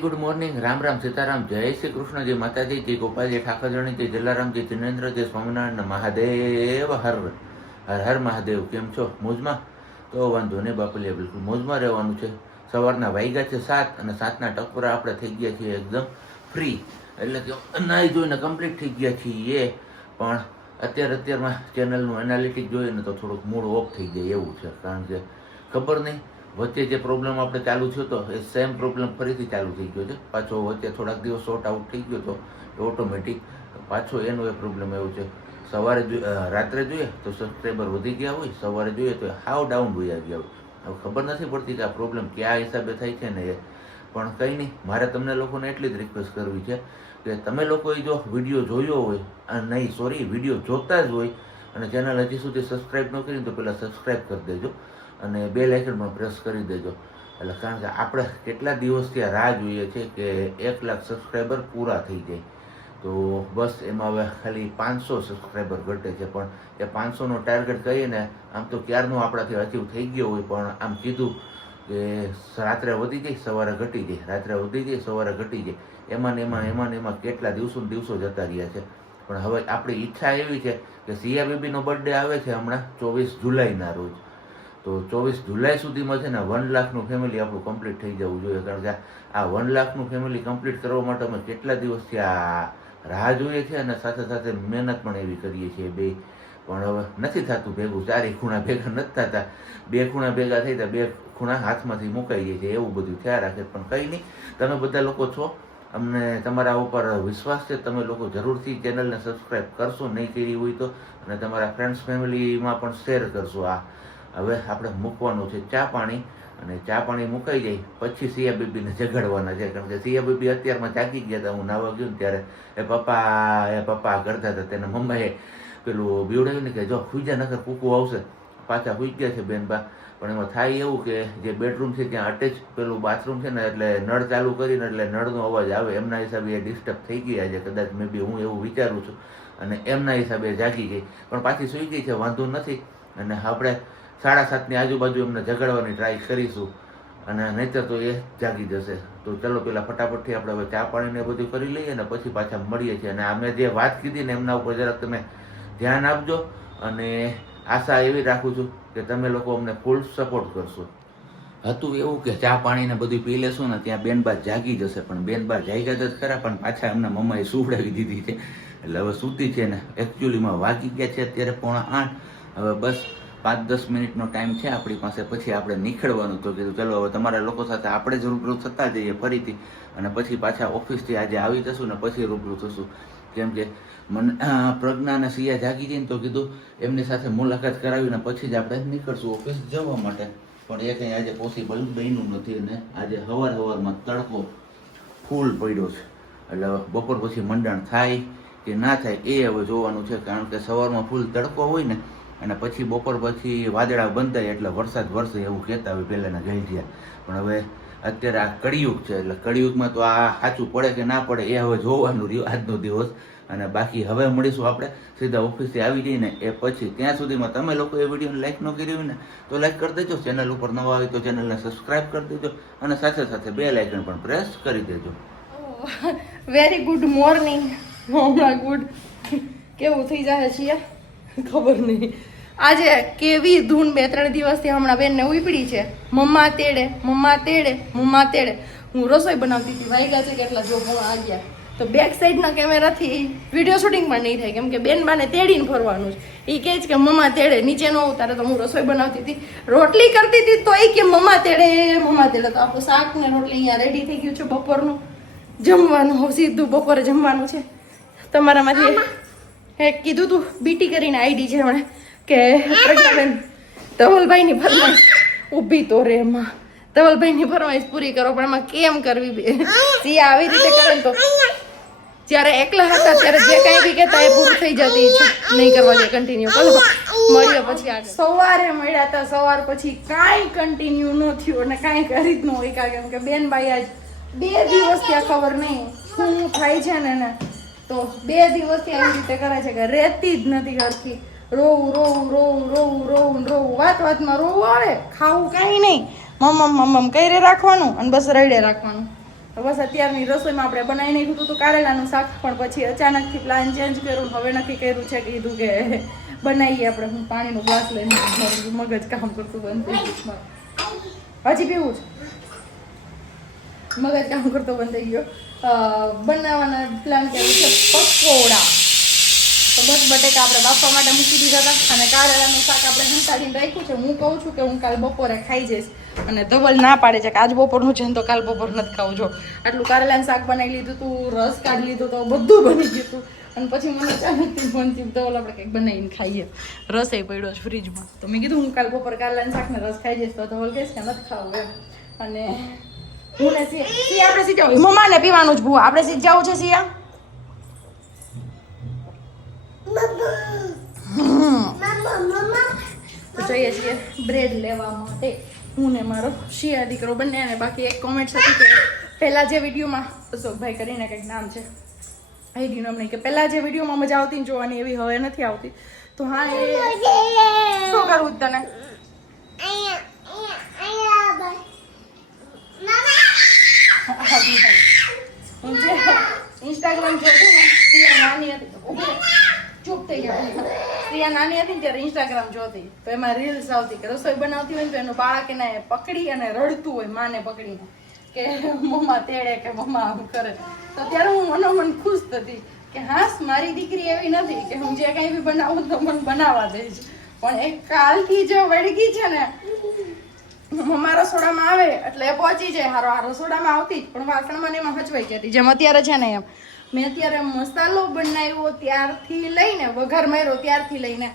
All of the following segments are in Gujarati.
ગુડ મોર્નિંગ, રામ રામ, સીતારામ, જય શ્રી કૃષ્ણ, જય માતાજી, જય ગોપાલજી, ઠાકરજણી, જય જલારામ, જય જિનેન્દ્ર, જય સ્વામિનારાયણ, મહાદેવ હર હર હર મહાદેવ. કેમ છો? મોજમાં? તો વાંધો નહીં બાપલિયા, બિલકુલ મોજમાં રહેવાનું છે. સવારના વાગ્યા છે 7 અને 7ના ટકોરા આપણે થઈ ગયા છીએ એકદમ ફ્રી, એટલે કે નાહી જોઈને કમ્પ્લીટ થઈ ગયા છીએ. પણ અત્યારમાં ચેનલનું એનાલિટિક જોઈએ ને તો થોડુંક મૂડ ઓફ થઈ જાય એવું છે. કારણ કે ખબર નહીં, વચ્ચે જે પ્રોબ્લેમ આપણે ચાલુ થયો હતો એ સેમ પ્રોબ્લેમ ફરીથી ચાલુ થઈ ગયો છે. પાછો વચ્ચે થોડાક દિવસ શોર્ટ આઉટ થઈ ગયો હતો એ ઓટોમેટિક પાછો એનો એ પ્રોબ્લેમ એવું છે. સવારે રાત્રે જોઈએ તો સબસ્ક્રાઈબર વધી ગયા હોય, સવારે જોઈએ તો હાવ ડાઉન વયા ગયા હોય. હવે ખબર નથી પડતી કે આ પ્રોબ્લેમ કયા હિસાબે થાય છે ને એ. પણ કંઈ નહીં, મારે તમને લોકોને એટલી જ રિક્વેસ્ટ કરવી છે કે તમે લોકોએ જો વિડીયો જોયો હોય વિડીયો જોતા જ હોય અને ચેનલ હજી સુધી સબસ્ક્રાઈબ ન કરી તો પહેલાં સબસ્ક્રાઈબ કરી દેજો અને બેલ આઇકન પણ પ્રેસ કરી દેજો. એટલે કારણ કે આપણે કેટલા દિવસથી આ રાહ જોઈએ છે કે 1 લાખ સબસ્ક્રાઈબર પૂરા થઈ જાય. તો બસ એમાં હવે ખાલી 500 સબસ્ક્રાઈબર ઘટે છે. પણ એ 500નો ટાર્ગેટ કહીએ ને આમ તો ક્યારનું આપણાથી અચીવ થઈ ગયો હોય, પણ આમ કીધું કે રાત્રે વધી જાય સવારે ઘટી જાય, રાત્રે વધી જાય સવારે ઘટી જાય, એમાં કેટલા દિવસો જતા રહ્યા છે. પણ હવે આપણી ઈચ્છા એવી છે કે સિયા બેબીનો બર્થડે આવે છે હમણાં 24 જુલાઈના રોજ. તો 24 જુલાઈ સુધીમાં છે ને 1 લાખનું ફેમિલી આપણું કમ્પ્લીટ થઈ જવું જોઈએ. કારણ કે આ 1 લાખનું ફેમિલી કમ્પ્લીટ કરવા માટે અમે કેટલા દિવસથી આ રાહ જોઈએ છે અને સાથે સાથે મહેનત પણ એવી કરીએ છીએ બે. પણ હવે નથી થતું ભેગું, 4 ખૂણા ભેગા નથી થતા. 2 ખૂણા ભેગા થઈ તો 2 ખૂણા હાથમાંથી મુકાઈ જાય છે, એવું બધું થયા રાખે. પણ કંઈ નહીં, તમે બધા લોકો છો, અમને તમારા ઉપર વિશ્વાસ છે. તમે લોકો જરૂરથી ચેનલને સબસ્ક્રાઈબ કરશો, નહીં કરી હોય તો, અને તમારા ફ્રેન્ડ્સ ફેમિલીમાં પણ શેર કરશો. હવે આપણે મૂકવાનું છે ચા પાણી, અને ચા પાણી મુકાઈ જાય પછી સિયા બેબીને જગાડવાના છે. કારણ કે સિયા બેબી અત્યારમાં જાગી ગયા હતા. હું નાવા ગયો ને ત્યારે એ પપ્પા કરતા હતા. તેના મમ્માએ પેલું બીવડાવ્યું ને કે જો હુઈજા નકર કૂકુ આવશે. પાછા હુઈ ગયા છે બેનબા. પણ એમાં થાય એવું કે જે બેડરૂમ છે ત્યાં અટેચ પેલું બાથરૂમ છે ને, એટલે નળ ચાલુ કરીને એટલે નળનો અવાજ આવે. એમના હિસાબે એ ડિસ્ટર્બ થઈ ગયા છે કદાચ, મે બી, હું એવું વિચારું છું. અને એમના હિસાબે જાગી ગઈ, પણ પાછી સૂઈ ગઈ છે, વાંધો નથી. અને આપણે 7:30ની આજુબાજુ એમને જગાડવાની ટ્રાય કરીશું, અને નહીંતર તો એ જાગી જશે. તો ચલો પેલા ફટાફટથી આપણે હવે ચા પાણીને બધું કરી લઈએ અને પછી પાછા મળીએ છીએ. અને અમે જે વાત કીધી ને એમના ઉપર જરાક તમે ધ્યાન આપજો, અને આશા એવી રાખું છું કે તમે લોકો અમને ફૂલ સપોર્ટ કરશો. હતું એવું કે ચા પાણીને બધું પી લેશું ને ત્યાં બેનબા જાગી જશે, પણ બેનબા જાગ્યા જ ખરા, પણ પાછા એમના મમ્માએ સુવડાવી દીધી છે. એટલે હવે સૂતી છે ને. એકચ્યુઅલીમાં વાગી ગયા છે અત્યારે 7:45. હવે બસ 5-10 મિનિટનો ટાઈમ છે આપણી પાસે, પછી આપણે નીકળવાનું. તો કીધું ચલો હવે તમારા લોકો સાથે આપણે જ રૂબરૂ થતા જઈએ ફરીથી, અને પછી પાછા ઓફિસથી આજે આવી જશું ને પછી રૂબરૂ થશું. કેમ કે મને પ્રજ્ઞા અને સિયા જાગી જઈને તો કીધું એમની સાથે મુલાકાત કરાવીને પછી જ આપણે નીકળશું ઓફિસ જવા માટે. પણ એ કંઈ આજે પોસિબલ બન્યું નથી. અને આજે સવારમાં તડકો ફૂલ પડ્યો છે. એટલે બપોર પછી મંડાણ થાય કે ના થાય એ હવે જોવાનું છે. કારણ કે સવારમાં ફૂલ તડકો હોય ને અને પછી બપોર પછી વાદળા બંધાય એટલે વરસાદ વરસે એવું કહેતા હોય પહેલાંના ગઈઢિયા. પણ હવે અત્યારે આ કળિયુગ છે, એટલે કળિયુગમાં તો આ સાચું પડે કે ના પડે એ હવે જોવાનું રહ્યું આજનો દિવસ. અને બાકી હવે મળીશું આપણે સીધા ઓફિસથી આવી જઈને એ પછી. ત્યાં સુધીમાં તમે લોકો એ વિડીયોને લાઈક ન કરી હોય ને તો લાઈક કરી દેજો, ચેનલ ઉપર નવા હોય તો ચેનલને સબસ્ક્રાઈબ કરી દેજો, અને સાથે સાથે બેલ આઇકન પણ પ્રેસ કરી દેજો. Very good morning. હમણાં ગુડ કેવું થઈ જાય છે ખબર નહીં. આજે કેવી ધૂન 2-3 દિવસથી હમણાં બેનને ઉપડી છે. મમ્મા તેડે. હું રસોઈ બનાવતી હતી, વાગ્યા છે કેટલા જો આવ્યા. તો બેક સાઈડના કેમેરાથી વિડીયો શૂટિંગ પણ નહીં થાય, કેમ કે બેન બાને તેડીને ફરવાનું છે. એ કહે છે કે મમ્મા તેડે, નીચે ન ઉતારે. તો હું રસોઈ બનાવતી હતી, રોટલી કરતી હતી, તો એ કે મમ્મા તેડે. તો આપણું શાક ને રોટલી અહીંયા રેડી થઈ ગયું છે. બપોરનું જમવાનું સીધું બપોરે જમવાનું છે. તમારામાંથી કીધું તું બીટી કરીને આઈડી છે હમણાં કે પ્રજ્ઞાબેન ધવલભાઈની ફરમાઈશ ઊભી તો રે એમાં, ધવલભાઈની ફરમાઈશ પૂરી કરો. પણ એમાં કેમ કરવી? સિયા આવી રીતે કરે ને તો જ્યારે એકલા હતા ત્યારે જે કાંઈ બી કહેતા એ પૂરું થઈ જતી છે. નહીં કરવા જોઈએ કન્ટિન્યુ. ચલો મળીએ પછી આગળ. સવારે મળ્યા હતા, સવાર પછી કાંઈ કન્ટિન્યુ ન થયું અને કાંઈ કરી જ ન હોય. કેમ કે બેન ભાઈ આજ 2 દિવસ ત્યાં ખબર નહીં શું થાય છે ને, તો 2 દિવસથી આવી રીતે કરે છે કે રહેતી જ નથી ઘરથી. રોવું. વાતમાં રોવું આવે, ખાવું કાંઈ નહીં, મમ્મ કઈ રે રાખવાનું અને બસ રડે રાખવાનું. તો બસ અત્યારની રસોઈમાં આપણે બનાવી નાખ્યું હતું કારેલાનું શાક, પણ પછી અચાનકથી પ્લાન ચેન્જ કર્યું. હવે નક્કી કર્યું છે, કીધું કે બનાવીએ આપણે. હું પાણીનો ગ્લાસ લઈને મારું મગજ કામ કરતું બંધ થઈ ગયું. હજી પીવું છે, મગજ કામ કરતો બંધ થઈ ગયો. બનાવવાના પ્લાન કર્યું છે પકોડા. તો બસ બટેકા આપણે બાફવા માટે મૂકી દીધા હતા અને કારેલાનું શાક આપણે સંતાડીને રાખ્યું છે. હું કહું છું કે હું કાલ બપોરે ખાઈ જઈશ અને ધવલ ના પાડે છે કે આજ બપોરનું છે ને તો કાલ બપોર નથી ખાવું. જો આટલું કારેલાનું શાક બનાવી લીધું હતું, રસ કાઢી લીધું તો બધું બની ગયું હતું અને પછી મને અચાનકથી મન થયું ધવલ આપણે કંઈક બનાવીને ખાઈએ. રસે પડ્યો છે ફ્રીજમાં, તો મેં કીધું હું કાલ બપોર કારેલાનું શાક ને રસ ખાઈ જઈશ. તો ધવલ કહીશ કે નથી ખાવું એમ. અને હું ને સિયા આપણે સીધા મમ્માને પીવાનું જ ભૂ આપણે સીધ જવું છે સિયા. જઈએ છીએ બ્રેડ લેવા માટે હું ને મારો શિયા દીકરો બંને. અને બાકી એક કોમેન્ટ હતી કે પહેલા જે વિડીયોમાં અશોકભાઈ કરીને કંઈક નામ છે આઈડી નામ નહીં, કે પહેલા જે વિડીયોમાં મજા આવતી ને જોવાની એવી હવે નથી આવતી. તો હા એ શું કરવું તને હું જે ઇન્સ્ટાગ્રામ જોતી ને સિયા નાની હતી, ચૂપ થઈ ગયા. સિયા નાની હતી ને ત્યારે ઇન્સ્ટાગ્રામ જોતી, તો એમાં રીલ્સ આવતી કે રસોઈ બનાવતી હોય ને તો એનું બાળક એને પકડી અને રડતું હોય માને પકડીને કે મમ્મા તેડે કે મમ્મા આમ કરે. તો ત્યારે હું મનોમન ખુશ થતી કે હાસ મારી દીકરી એવી નથી કે હું જે કંઈ બી બનાવું તો મને બનાવવા દે છે. પણ એક કાલથી જો વળગી છે ને મમ્મા રસોડામાં આવે એટલે એ પહોંચી જાય. હારો આ રસોડામાં આવતી જ પણ વાસણમાં ને એમાં હચવાઈ જતી. જેમ અત્યારે છે ને એમ મેં અત્યારે મસાલો બનાવ્યો ત્યારથી લઈને વઘાર માર્યો ત્યારથી લઈને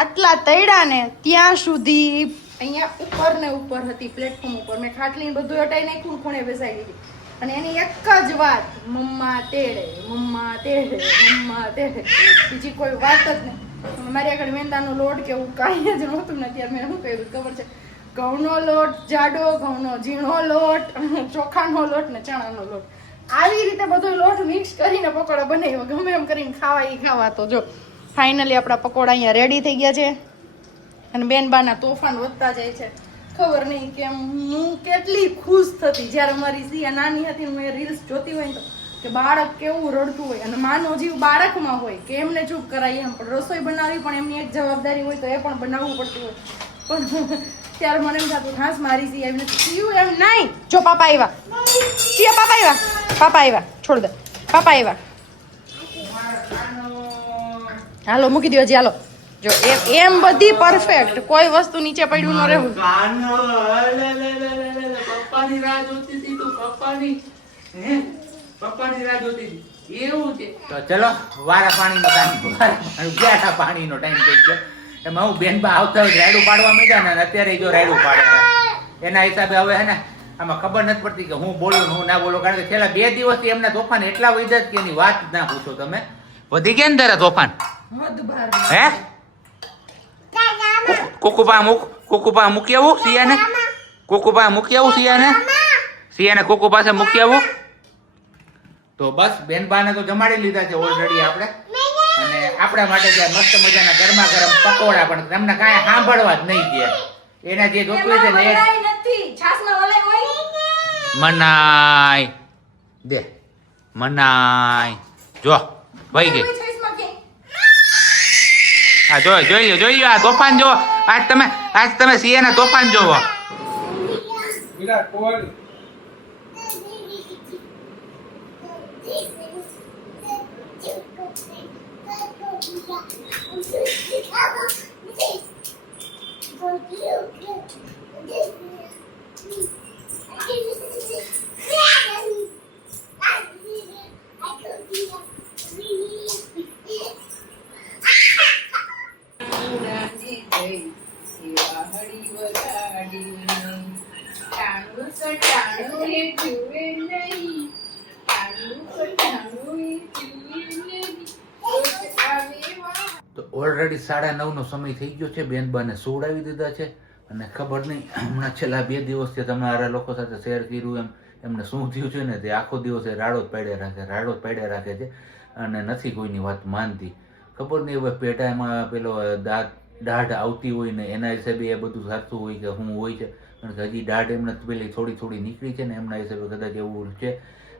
આટલા તૈડા ને ત્યાં સુધી અહીંયા ઉપર ને ઉપર હતી પ્લેટફોર્મ ઉપર. મેં ખાટલી બધું હટાઈ નાખ્યું, ખૂણે બેસાઈ દીધી અને એની એક જ વાત મમ્મા તેડે મમ્મા તેડે મમ્મા તેડે, બીજી કોઈ વાત જ નહીં. મારી આગળ મેંદાનો લોટ કે એવું કાંઈ જ નહોતું ને ત્યારે મેં શું કર્યું ખબર છે, ઘઉંનો લોટ જાડો, ઘઉંનો ઝીણો લોટ, ચોખાનો લોટ ને ચણાનો લોટ, આવી રીતે બધો લોટ મિક્સ કરીને પકોડા બનાવ્યો. ગમે એમ કરીને ખાવા એ ખાવા. તો જો ફાઇનલી આપણા પકોડા અહીંયા રેડી થઈ ગયા છે અને બેનબાના તોફાન વધતા જાય છે. ખબર નહીં કેમ હું કેટલી ખુશ થતી જ્યારે મારી સિયા નાની હતી. મેં રીલ્સ જોતી હોય ને તો કે બાળક કેવું રડતું હોય અને માનો જીવ બાળકમાં હોય કે એમને ચૂપ કરાય એમ, પણ રસોઈ બનાવવી પણ એમની એક જવાબદારી હોય તો એ પણ બનાવવું પડતું હોય. પણ ત્યારે મને એમ થતું હાસ મારી સિયા એમને સિયું એમ નહીં. જો પાપા આવ્યા, સિયા પાપા આવ્યા, પાપા આવ્યા, છોડ દે, પાપા આવ્યા. હાલો મૂકી દો હજી, હાલો. જો એમ બધી પરફેક્ટ, કોઈ વસ્તુ નીચે પડ્યું ન રહેવું. પપ્પાની રાહ જોતી હતી તું, પપ્પાની રાહ જોતી હતી એવું છે. તો ચલો વારા પાણીનો ટાઈમ, પાણીનો ટાઈમ થઈ ગયો. એમાં હું બેનબા આવતા હોય રાયડું પાડવા માંડ્યા ને અત્યારે જો રાયડું પાડે એના હિસાબે હવે હે ને આમાં ખબર નથી પડતી કે હું બોલું હું ના બોલું. કારણ કે છેલ્લા 2 દિવસથી એમના તોફાન એટલા વધ્યા કે એની વાત ના પૂછો તમે. વધી ગયા ને તારા તોફાન હે? કોકુપા મૂકી આવું સિયાને, કોકુપા મૂકી આવું સિયાને કોકુ પાસે મૂકી આવું. તો બસ બેનબાને તો જમાડી લીધા છે ઓલરેડી આપણે, અને આપણા માટે જે મસ્ત મજાના ગરમા ગરમ પકોડા પણ તમને કાંઈ સાંભળવા જ નહીં દે. એના જે જોતું છે ને મનાય દે, મનાય જો ભાઈ ગઈ. હા જોઈ લો આ તોફાન જો. આજ તમે સિયાના તોફાન જોવો. વિરાટ કોહલી તો ઓલરેડી 9:30નો સમય થઈ ગયો છે. બેનબાને સુવડાવી દીધા છે અને ખબર નહીં હમણાં છેલ્લા 2 દિવસથી તમારા લોકો સાથે શેર કર્યું એમને શું થયું છે ને તે આખો દિવસ રાડો જ પાડ્યા રાખે છે અને નથી કોઈની વાત માનતી. ખબર નહીં હવે પેટામાં પેલો દાઢ આવતી હોય ને એના હિસાબે એ બધું સાચું હોય કે શું હોય છે. કારણ કે હજી દાઢ એમને પેલી થોડી નીકળી છે ને એમના હિસાબે કદાચ એવું છે.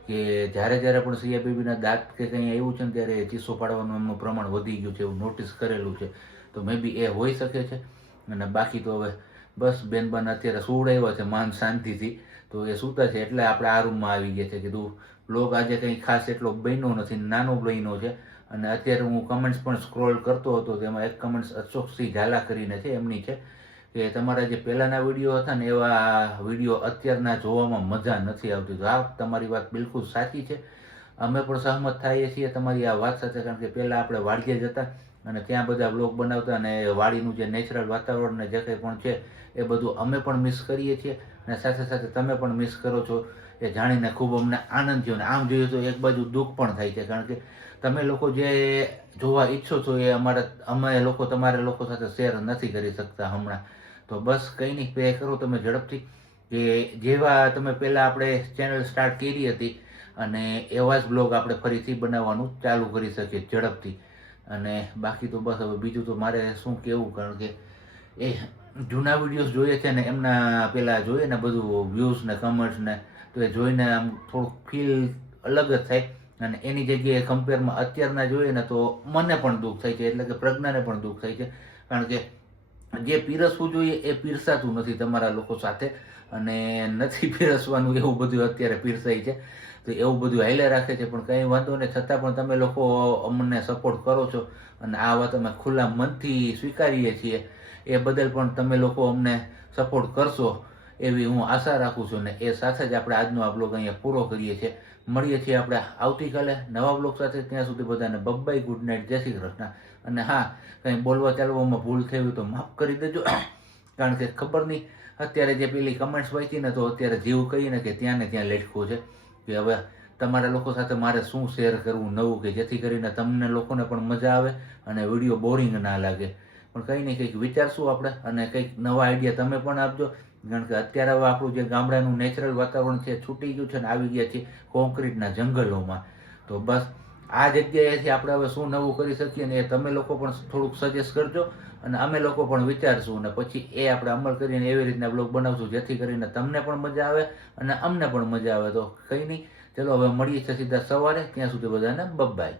કે જ્યારે જ્યારે પણ સિયા બેબીના દાંત કે કંઈ આવ્યું છે ને ત્યારે ચીસો પાડવાનું એમનું પ્રમાણ વધી ગયું છે એવું નોટિસ કરેલું છે. તો મે બી એ હોઈ શકે છે. અને બાકી તો હવે બસ બેનબાન અત્યારે સુવડાવ્યા છે માન શાંતિથી, તો એ સૂતા છે એટલે આપણે આ રૂમમાં આવી ગયા છે. કીધું બ્લોગ આજે કંઈ ખાસ એટલો બન્યો નથી, નાનો બન્યો છે. અને અત્યારે હું કમેન્ટ્સ પણ સ્ક્રોલ કરતો હતો, તેમાં એક કમેન્ટ્સ અશોકસિંહ ઝાલા કરીને છે, એમની છે કે તમારા જે પહેલાંના વિડીયો હતા ને એવા વિડીયો અત્યારના જોવામાં મજા નથી આવતી. તો આ તમારી વાત બિલકુલ સાચી છે, અમે પણ સહમત થઈએ છીએ તમારી આ વાત સાથે. કારણ કે પહેલાં આપણે વાડીએ જતા અને ત્યાં બધા વ્લોગ બનાવતા અને વાડીનું જે નેચરલ વાતાવરણ ને જે કંઈ પણ છે એ બધું અમે પણ મિસ કરીએ છીએ અને સાથે સાથે તમે પણ મિસ કરો છો. એ જાણીને ખૂબ અમને આનંદ થયો. અને આમ જોઈએ તો એક બાજુ દુઃખ પણ થાય છે, કારણ કે તમે લોકો જે જોવા ઈચ્છો છો એ અમે લોકો તમારા લોકો સાથે શેર નથી કરી શકતા હમણાં. તો બસ કંઈ નહીં, પે કરો તમે ઝડપથી, કે જેવા તમે પહેલાં આપણે ચેનલ સ્ટાર્ટ કરી હતી અને એવા જ બ્લોગ આપણે ફરીથી બનાવવાનું ચાલુ કરી શકીએ ઝડપથી. અને બાકી તો બસ હવે બીજું તો મારે શું કહેવું, કારણ કે એ જૂના વિડીયોઝ જોઈએ છે ને એમના પહેલાં જોઈએ ને બધું વ્યૂઝ ને કમેન્ટ્સ ને, તો એ જોઈને આમ થોડુંક ફીલ અલગ જ થાય. અને એની જગ્યાએ કમ્પેરમાં અત્યારના જોઈએ ને તો મને પણ દુઃખ થાય છે, એટલે કે પ્રજ્ઞાને પણ દુઃખ થાય છે. કારણ કે જે પીરસવું જોઈએ એ પીરસાતું નથી તમારા લોકો સાથે, અને નથી પીરસવાનું એવું બધું અત્યારે પીરસાય છે. તો એવું બધું હાલ્યા રાખે છે, પણ કંઈ વાંધો નહીં, છતાં પણ તમે લોકો અમને સપોર્ટ કરો છો અને આ વાત અમે ખુલ્લા મનથી સ્વીકારીએ છીએ. એ બદલ પણ તમે લોકો અમને સપોર્ટ કરશો એવી હું આશા રાખું છું. ને એ સાથે જ આપણે આજનો આ બ્લોગ અહીંયા પૂરો કરીએ છીએ. મળીએ છીએ આપણે આવતીકાલે નવા બ્લોગ સાથે. ત્યાં સુધી બધાને બબ્બાઈ, ગુડ નાઇટ, જય શ્રી કૃષ્ણ. અને હા, કંઈ બોલવા ચાલવામાં ભૂલ થઈ હોય તો માફ કરી દેજો, કારણ કે ખબર નહીં અત્યારે જે પેલી કમેન્ટ્સ વાંચી ને તો અત્યારે જીવ કહીને કે ત્યાં ને ત્યાં લટકું છે કે હવે તમારા લોકો સાથે મારે શું શેર કરવું નવું, કે જેથી કરીને તમને લોકોને પણ મજા આવે અને વિડીયો બોરિંગ ના લાગે. પણ કંઈ નહીં, કંઈક વિચારશું આપણે અને કંઈક નવા આઈડિયા તમે પણ આપજો. કારણ કે અત્યારે હવે આપણું જે ગામડાનું નેચરલ વાતાવરણ છે છૂટી ગયું છે ને આવી ગયા છે કોન્ક્રીટના જંગલોમાં. તો બસ આ જગ્યાએથી આપણે હવે શું નવું કરી શકીએ ને એ તમે લોકો પણ થોડુંક સજેસ્ટ કરજો અને અમે લોકો પણ વિચારશું અને પછી એ આપણે અમલ કરીને એવી રીતના બ્લોગ બનાવશું જેથી કરીને તમને પણ મજા આવે અને અમને પણ મજા આવે. તો કંઈ નહીં, ચલો હવે મળીએ છીએ સીધા સવારે. ત્યાં સુધી બધાને બાય.